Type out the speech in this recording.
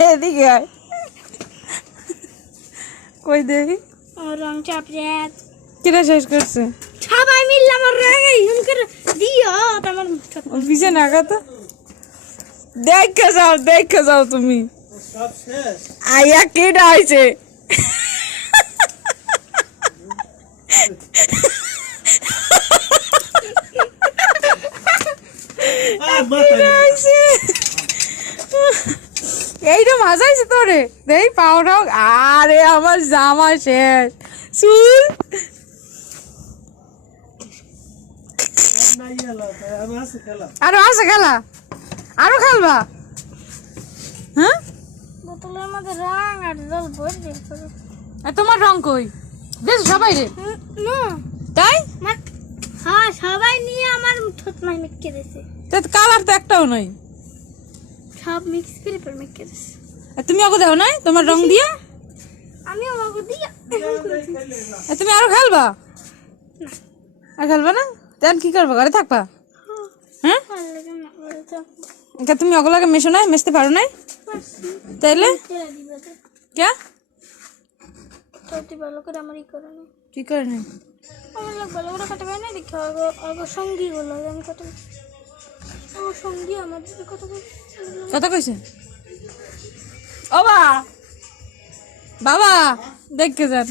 এদিকে আয় কই দেখি রং চাপড়ে কিরা শেষ করছে সবাই মিললে আমার রঙে ইউন করে দিও আমার পিছে নাগা তো দেখে যাও তুমি সব শেষ আয়া কেডা হয়েছে এইটা মাজাইছে তোরে দেই পাউডার আরে আমার জামা শেষ চুল আমি আছে খেলা আরো আছে খেলা আরো খেলবা হ্যাঁ বোতলের মধ্যে রং আর জল ভরে দিয়েছে আর তোমার রং কই দেখ সবাই রে না তাই হ্যাঁ সবাই নিয়ে আমার ঠোঁট মাই মেখে দিয়েছে কালার তো একটাও নাই সব মিক্স করে পর মেখে দিয়েছে আর তুমি ওকে দাও নাই তোমার রং দিয়ে আমি আমাকে দিয়া আর তুমি আরো খেলবা আর খেলবা না তেন কি করবা ঘরে থাকবা হ্যাঁ ভালো লাগে না বলতো কে তুমি ওগুলাকে মেশো নাই মেশতে পারো নাই তাইলে তেলা দিবে তো কে তোটি ভালো করে আমারই করে না কি করে নাই আমার লোক ভালো করে কাটবে না দেখো আগো সঙ্গী গুলো আমি কত ও সঙ্গী আমাদের কত কথা কইছে ও বাবা দেখকে যান